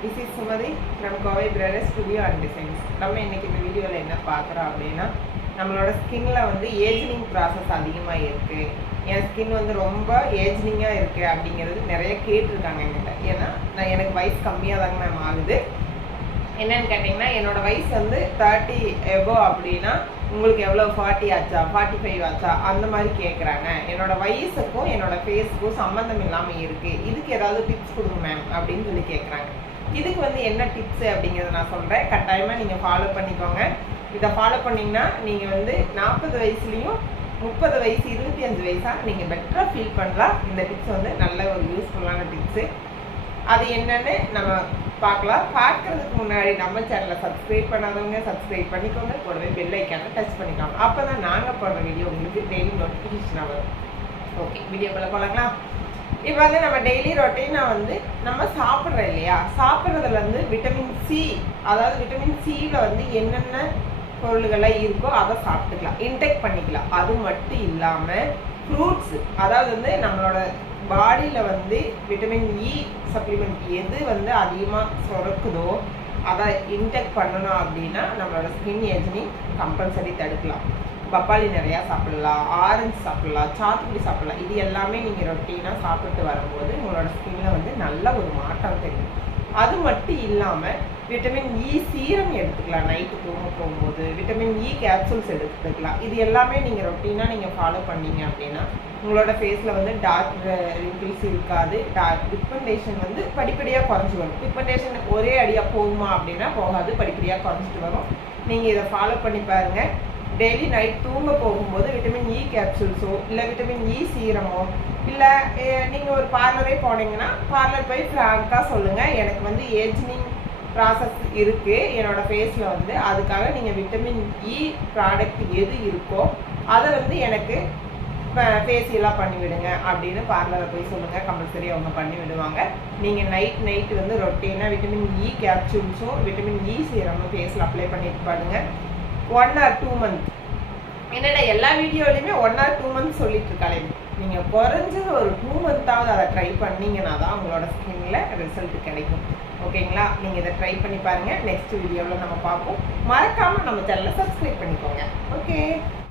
This is Sumadi from Kovai Brothers Studio and Designs. நம்ம இன்னைக்கு இந்த வீடியோல என்ன பார்க்கறோம் அப்படினா நம்மளோட ஸ்கின்ல வந்து ஏஜிங் process அதிகமா இருக்கு. என் ஸ்கின் வந்து ரொம்ப ஏஜிங்கா இருக்கு அப்படிங்கிறது நிறைய கேட்டிருக்காங்க என்கிட்ட. ஏன்னா எனக்கு வயசு கம்மியா தாங்க மேம் ஆகுது. என்னன்னு கேட்டிங்கன்னா என்னோட வயசு வந்து 30 above அப்படின்னா உங்களுக்கு எவ்வளவு 40 ஆச்சா 45 ஆச்சா அந்த மாதிரி கேட்குறாங்க. என்னோட வயசுக்கும் என்னோட ஃபேஸுக்கும் சம்மந்தம் இல்லாமல் இருக்கு. இதுக்கு ஏதாவது டிப்ஸ் கொடுங்க மேம் அப்படின்னு சொல்லி கேட்குறாங்க. இதுக்கு வந்து என்ன டிப்ஸ் அப்படிங்கிறத நான் சொல்கிறேன். கட்டாயமாக நீங்கள் ஃபாலோ பண்ணிக்கோங்க. இதை ஃபாலோ பண்ணிங்கன்னா நீங்கள் வந்து 40 வயசுலேயும் 30 வயசு 25 வயசாக நீங்கள் பெட்டராக ஃபீல் பண்ணலாம். இந்த டிப்ஸ் வந்து நல்ல ஒரு யூஸ்ஃபுல்லான டிப்ஸு. அது என்னன்னு நம்ம பார்க்கலாம். பார்க்கறதுக்கு முன்னாடி நம்ம சேனலை சப்ஸ்கிரைப் பண்ணாதவங்க சப்ஸ்கிரைப் பண்ணிக்கோங்க. கூடவே பெல் ஐக்கானை டச் பண்ணிக்கோங்க. அப்போ தான் நாங்கள் போடுற வீடியோ உங்களுக்கு டெய்லி நோட்டிஃபிகேஷனாக வரும். ஓகே, வீடியோக்குள்ளே போகலாங்களா? இப்போ வந்து நம்ம டெய்லி ரொட்டீனாக வந்து நம்ம சாப்பிட்றோம் இல்லையா, சாப்பிட்றதுல வந்து விட்டமின் சி, அதாவது விட்டமின் சியில் வந்து என்னென்ன பொருள்கள்லாம் இருக்கோ அதை சாப்பிட்டுக்கலாம், இன்டேக் பண்ணிக்கலாம். அது மட்டும் இல்லாமல் ஃப்ரூட்ஸ், அதாவது வந்து நம்மளோட பாடியில் வந்து விட்டமின் இ சப்ளிமெண்ட் எது வந்து அதிகமாக சுரக்குதோ அதை இன்டேக் பண்ணணும் அப்படின்னா நம்மளோட ஸ்கின் ஏஜிங் கம்பல்சரி தடுக்கலாம். பப்பாளி நிறையா சாப்பிடலாம், ஆரஞ்சு சாப்பிடலாம், சாத்துக்குடி சாப்பிடலாம். இது எல்லாமே நீங்கள் ரொட்டீனாக சாப்பிட்டு வரும்போது உங்களோட ஸ்கின்ல வந்து நல்ல ஒரு மாற்றம் தெரியும். அது மட்டும் இல்லாமல் விட்டமின் இ சீரம் எடுத்துக்கலாம். நைட்டு தூங்க போகும்போது விட்டமின் இ கேப்சூல்ஸ் எடுத்துக்கலாம். இது எல்லாமே நீங்கள் ரொட்டீனாக நீங்கள் ஃபாலோ பண்ணீங்க அப்படின்னா உங்களோட ஃபேஸில் வந்து டார்க் ரிங்கிள்ஸ் இருக்காது. பிக்மெண்டேஷன் வந்து படிப்படியாக குறைஞ்சி வரும். பிக்மெண்டேஷன் ஒரே அடியாக போகுமா அப்படின்னா போகாது, படிப்படியாக குறைஞ்சிட்டு வரும். நீங்கள் இதை ஃபாலோ பண்ணி பாருங்கள். டெய்லி நைட் தூங்க போகும்போது விட்டமின் இ கேப்சூல்ஸோ இல்லை விட்டமின் இ சீரமோ, இல்லை நீங்கள் ஒரு பார்லரே போனீங்கன்னா பார்லர் போய் ஃப்ராங்காக சொல்லுங்கள், எனக்கு வந்து ஏஜினிங் ப்ராசஸ் இருக்குது என்னோடய ஃபேஸில் வந்து, அதுக்காக நீங்கள் விட்டமின் இ ப்ராடக்ட் எது இருக்கோ அதை வந்து எனக்கு ஃபேஷியலாக பண்ணிவிடுங்க அப்படின்னு பார்லரில் போய் சொல்லுங்கள். கம்பல்சரி அவங்க பண்ணி விடுவாங்க. நீங்கள் நைட்டு வந்து ரொட்டீனாக விட்டமின் இ கேப்சூல்ஸும் விட்டமின் இ சீரமும் ஃபேஸில் அப்ளை பண்ணிட்டு பாருங்க. 1 or 2 months. என்னடா எல்லா வீடியோலையுமே 1 or 2 months சொல்லிட்டு இருக்காளே, நீங்கள் குறைஞ்சது ஒரு 2 months-ஆவது அதை ட்ரை பண்ணீங்கன்னா தான் உங்களோட ஸ்கின்ல ரிசல்ட் கிடைக்கும். ஓகேங்களா? நீங்கள் இதை ட்ரை பண்ணி பாருங்கள். நெக்ஸ்ட் வீடியோவில் நம்ம பார்ப்போம். மறக்காமல் நம்ம சேனலை சப்ஸ்கிரைப் பண்ணிக்கோங்க. ஓகே.